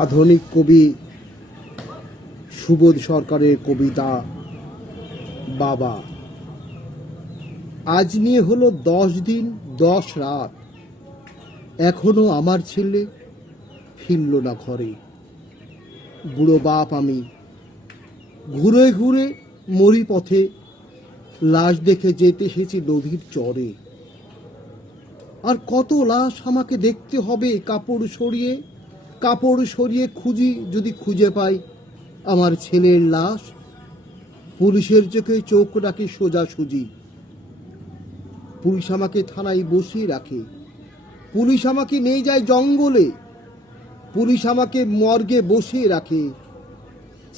আধুনিক কবি সুবোধ সরকারের কবিতা বাবা। আজ নিয়ে হলো 10 দিন 10 রাত, এখনো আমার ছেলে ফিরল না ঘরে। বুড়ো বাপ আমি, ঘুরে ঘুরে মরি পথে, লাশ দেখে যেতে এসেছি নদীর চরে। আর কত লাশ আমাকে দেখতে হবে কাপড় সরিয়ে খুঁজি, যদি খুঁজে পাই আমার ছেলের লাশ। পুলিশের চোখে চোখ রাখি সোজাসুজি। পুলিশ আমাকে থানায় বসিয়ে রাখে, পুলিশ আমাকে নিয়ে যায় জঙ্গলে, পুলিশ আমাকে মর্গে বসিয়ে রাখে।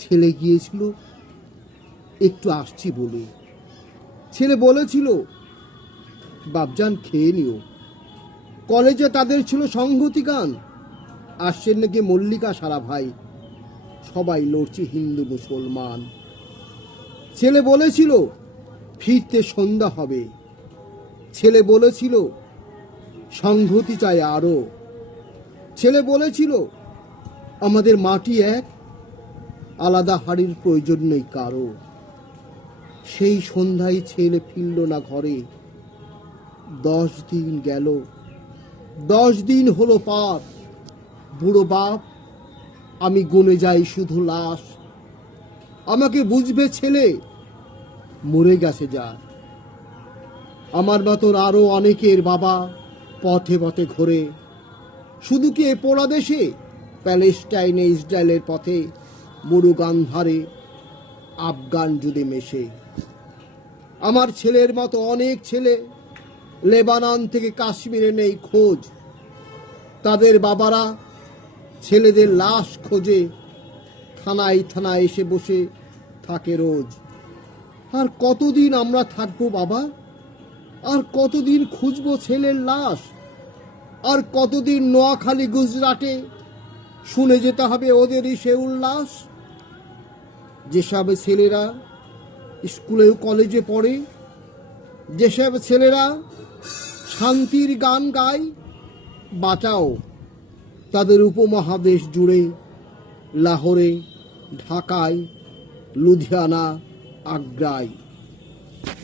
ছেলে গিয়েছিল একটু আসছি বলে, ছেলে বলেছিল বাপজান খেয়ে নিও। কলেজে তাদের ছিল সংহতি গান, আসছেন নাকি মল্লিকা সারা ভাই, সবাই লড়ছে হিন্দু মুসলমান। ছেলে বলেছিল ফিরতে সন্ধ্যা হবে, ছেলে বলেছিল সংহতি চাই আরো, ছেলে বলেছিল আমাদের মাটি এক, আলাদা হাড়ির প্রয়োজন নেই কারো। সেই সন্ধ্যায় ছেলে ফিরল না ঘরে। 10 দিন গেল, 10 দিন হলো পার। বুড়ো বাপ আমি গুনে যাই শুধু লাশ। আমাকে বুঝবে ছেলে মরে গেছে যা। আমার মতন আরো অনেকের বাবা পথে পথে ঘোরে, শুধু কি এ পোড়া দেশে, প্যালেস্টাইনে ইসরায়েলের পথে, বুড়ো গান্ধারে আফগান যুদে মেশে। আমার ছেলের মতো অনেক ছেলে লেবানন থেকে কাশ্মীরে নেই খোঁজ। তাদের বাবারা ছেলেদের লাশ খোঁজে, থানায় থানায় এসে বসে থাকে রোজ। আর কতদিন আমরা থাকবো বাবা, আর কতদিন খুঁজবো ছেলের লাশ, আর কতদিন নোয়াখালী গুজরাটে শুনে যেতে হবে ওদেরই সে উল্লাস। যেসব ছেলেরা স্কুলে কলেজে পড়ে, যেসব ছেলেরা শান্তির গান গায়, বাঁচাও তাদের উপমহাদেশ জুড়ে, লাহোরে, ঢাকায়, লুধিয়ানা, আগ্রায়।